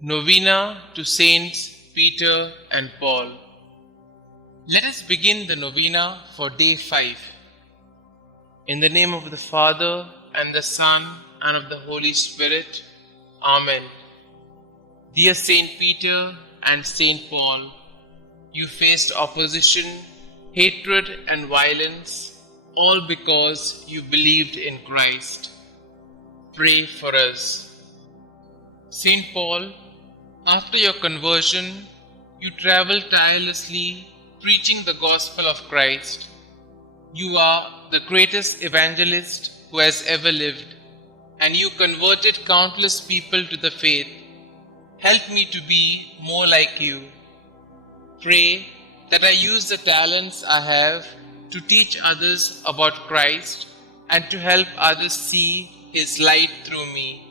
Novena to Saints Peter and Paul. Let us begin the novena for day 5. In the name of the Father, and the Son, and of the Holy Spirit. Amen. Dear Saint Peter and Saint Paul, you faced opposition, hatred, and violence, all because you believed in Christ. Pray for us. Saint Paul, after your conversion, you traveled tirelessly preaching the gospel of Christ. You are the greatest evangelist who has ever lived, and you converted countless people to the faith. Help me to be more like you. Pray that I use the talents I have to teach others about Christ and to help others see His light through me.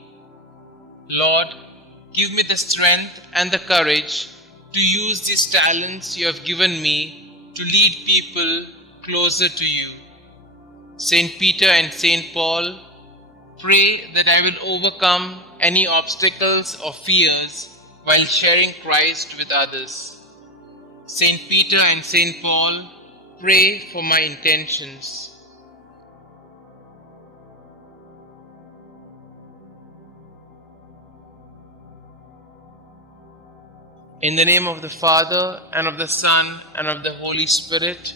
Lord, give me the strength and the courage to use these talents you have given me to lead people closer to you. Saint Peter and Saint Paul, pray that I will overcome any obstacles or fears while sharing Christ with others. Saint Peter and Saint Paul, pray for my intentions. In the name of the Father, and of the Son, and of the Holy Spirit.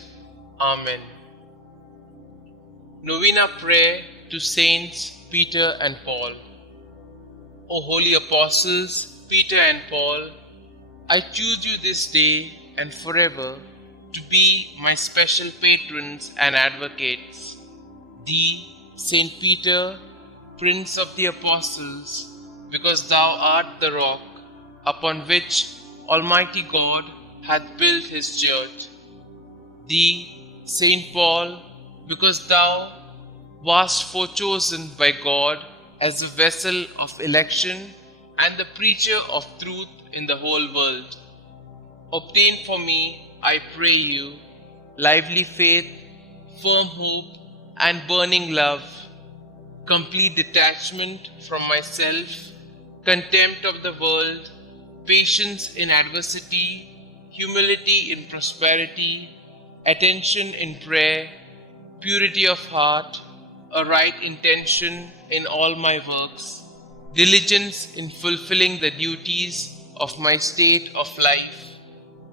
Amen. Novena Prayer to Saints Peter and Paul. O holy apostles, Peter and Paul, I choose you this day and forever to be my special patrons and advocates. Thee, Saint Peter, Prince of the Apostles, because thou art the rock upon which Almighty God hath built His church. Thee, Saint Paul, because thou wast forechosen by God as a vessel of election and the preacher of truth in the whole world. Obtain for me, I pray you, lively faith, firm hope, and burning love, complete detachment from myself, contempt of the world, patience in adversity, humility in prosperity, attention in prayer, purity of heart, a right intention in all my works, diligence in fulfilling the duties of my state of life,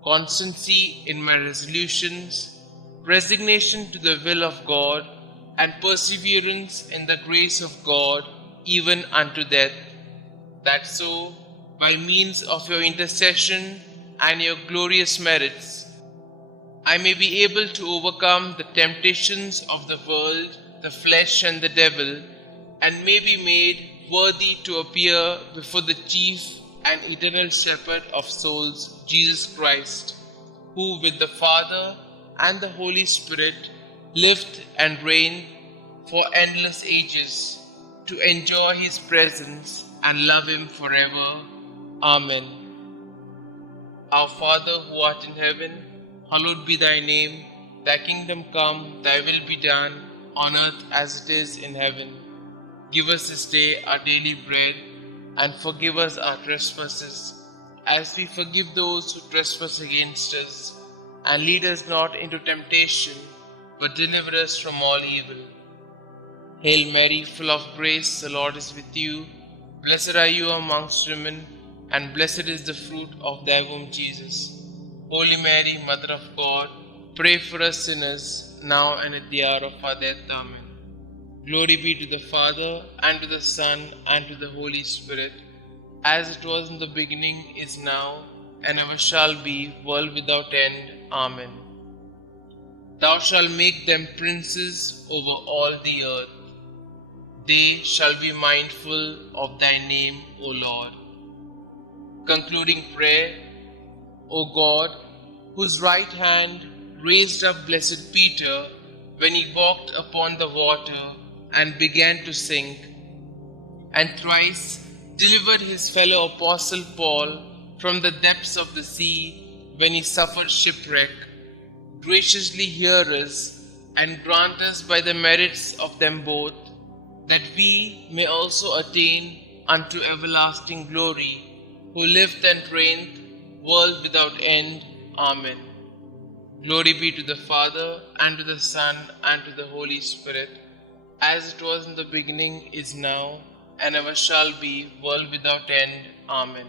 constancy in my resolutions, resignation to the will of God, and perseverance in the grace of God even unto death, that so, by means of your intercession and your glorious merits, I may be able to overcome the temptations of the world, the flesh, and the devil, and may be made worthy to appear before the chief and eternal shepherd of souls, Jesus Christ, who with the Father and the Holy Spirit lived and reigned for endless ages, to enjoy His presence and love Him forever. Amen. Our Father who art in heaven, hallowed be thy name. Thy kingdom come, thy will be done, on earth as it is in heaven. Give us this day our daily bread, and forgive us our trespasses, as we forgive those who trespass against us. And lead us not into temptation, but deliver us from all evil. Hail Mary, full of grace, the Lord is with you. Blessed are you amongst women, and blessed is the fruit of thy womb, Jesus. Holy Mary, Mother of God, pray for us sinners, now and at the hour of our death. Amen. Glory be to the Father, and to the Son, and to the Holy Spirit, as it was in the beginning, is now, and ever shall be, world without end. Amen. Thou shalt make them princes over all the earth. They shall be mindful of thy name, O Lord. Concluding prayer. O God, whose right hand raised up blessed Peter when he walked upon the water and began to sink, and thrice delivered his fellow apostle Paul from the depths of the sea when he suffered shipwreck, graciously hear us and grant us by the merits of them both, that we may also attain unto everlasting glory who liveth and reigneth, world without end. Amen. Glory be to the Father, and to the Son, and to the Holy Spirit, as it was in the beginning, is now, and ever shall be, world without end. Amen.